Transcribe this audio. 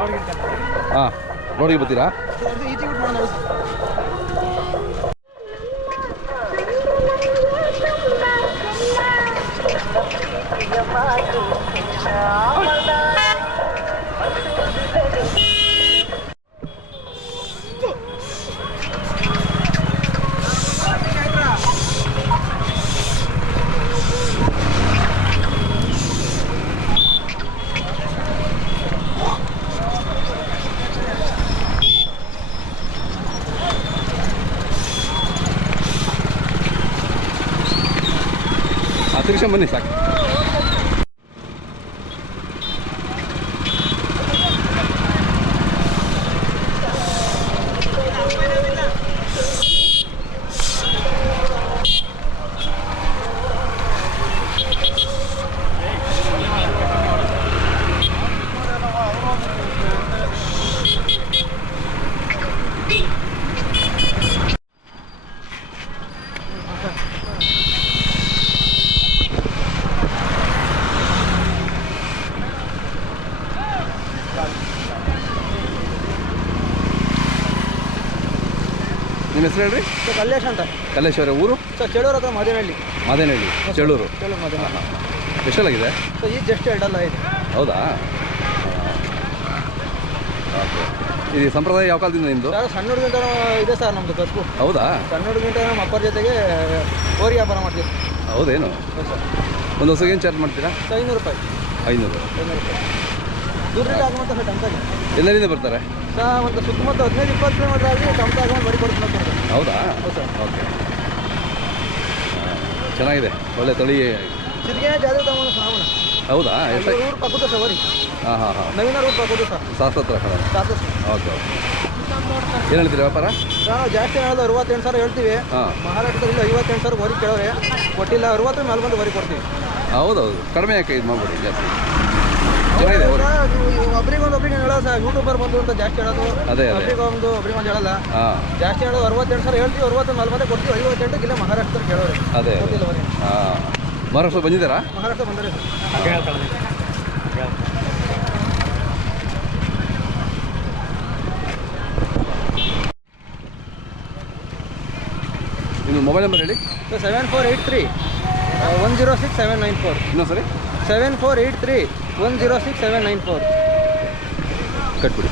ಹಾಂ ರೋಡಿಗೆ ಬರ್ತೀರಾ? ತಿರ್ಸ್ಕೊಂಡ್ ಬನ್ನಿ ಸಾಕು. ನಿಮ್ಮ ಹೆಸರು ಹೇಳ್ರಿ? ಸರ್ ಕಲ್ಲೇಶ್ ಅಂತ. ಕಲ್ಲೇಶ್ ಅವರೇ, ಊರು? ಸರ್ ಚೇಳೂರು ಹತ್ರ ಮಾದೇನಹಳ್ಳಿ. ಮಾದೇನಹಳ್ಳಿ, ಚೇಳೂರು. ಮಾದೇನಹಳ್ಳಿ. ಎಷ್ಟಾಗಿದೆ ಸರ್ ಈಗ ಜಸ್ಟ್ 2 ಇದೆ. ಹೌದಾ? ಓಕೆ. ಇದು ಸಂಪ್ರದಾಯ ಯಾವ ಕಾಲದಿಂದ ನಿಮ್ಮದು? ಸರ್ ಸಣ್ಣ ಹುಡುಗಿಂತ ಇದೆ ಸರ್ ನಮ್ಮದು ಕಸ್ಬು. ಹೌದಾ? ಸಣ್ಣ ಹುಡುಗಿಂತ ನಮ್ಮ ಅಪ್ಪರ ಜೊತೆಗೆ ಓರಿ ವ್ಯಾಪಾರ ಮಾಡ್ತೀವಿ. ಹೌದೇನು? ಸರ್ ಒಂದು ಹೊಸಗೆ ಏನು ಚಾರ್ಜ್ ಮಾಡ್ತೀರಾ? 500 ರೂಪಾಯಿ. 500 ರೂಪಾಯಿ. ದುಡ್ಡಿಗೆ ಆಗುವಂಥ ಸರ್ ಟಮ್ಕಾಗೆ. ಎಲ್ಲರಿಂದ ಬರ್ತಾರೆ? ಸರ್ ಒಂದು ಸುತ್ತಮುತ್ತ 15-20 ಕಿಲೋಮೀಟರ್ ಆಗಿ ಟಮ್ಕ ಆಗುವಂಥ ಬಡಿ ಕೊಡ್ತಾರೆ. ಹೌದಾ? ಹೌದು ಸರ್. ಓಕೆ. ಚೆನ್ನಾಗಿದೆ, ಒಳ್ಳೆ ತಳಿ. ಸಿದ್ಧಿಗೆ ಜಾತ್ರೆ ತಗೊಂಡು ಸಾವನ. ಹೌದಾ? ಎಷ್ಟು? ಊರು ಪಕ್ಕದ ಸರ್ ವರಿ. ಹಾಂ ಹಾಂ ಹಾಂ. ನವೀನ ಊರು ಪಕ್ಕದ ಸರ್. ಶಾಸ್ತ್ರ ಕಡೆ. ಶಾಸ್ತ್ರ. ಓಕೆ. ಏನು ಹೇಳ್ತೀರಿ ವ್ಯಾಪಾರ? ನಾವು ಜಾಸ್ತಿ ಹೇಳೋದು 68,000 ಹೇಳ್ತೀವಿ. ಮಹಾರಾಷ್ಟ್ರದಲ್ಲಿ 58,000 ವರಿ ಕೇಳೋರೆ ಕೊಟ್ಟಿಲ್ಲ. 60 ಮೇಲೆ ಬಂದು ವರಿ ಕೊಡ್ತೀವಿ. ಹೌದೌದು, ಕಡಿಮೆ ಯಾಕೆ ಇದು ಮಾಡ್ಬಿಡಿ ಜಾಸ್ತಿ. ಚೆನ್ನಾಗಿದೆ. ಒಬ್ರಿಗೆ ಹೇಳೋದು ಸರ್, ಯೂಟ್ಯೂಬರ್ ಬಂದು ಅಂತ ಜಾಸ್ತಿ ಹೇಳೋದು. ಅದೇ ಒಬ್ರಿಗೆ ಒಂದು ಹೇಳಲ್ಲ. ಜಾಸ್ತಿ ಹೇಳೋದು 68,000 ಹೇಳ್ತೀವಿ. 60 ಮೇಲೆ ಬಂದು ಕೊಡ್ತೀವಿ. 58 ಇಲ್ಲ ಮಹಾರಾಷ್ಟ್ರದಲ್ಲಿ ಕೇಳೋರೆ. ಅದೇ. ಹಾಂ, ಮಹಾರಾಷ್ಟ್ರ ಬಂದಿದ್ದಾರಾ? ಮಹಾರಾಷ್ಟ್ರ ಬಂದರೆ ನಿಮ್ಮ ಮೊಬೈಲ್ ನಂಬರ್ ಹೇಳಿ. 7483 106 794. ಇನ್ನೊಂದು ಸರಿ. 7483 106 794. ಕಟ್ಬಿಡಿ.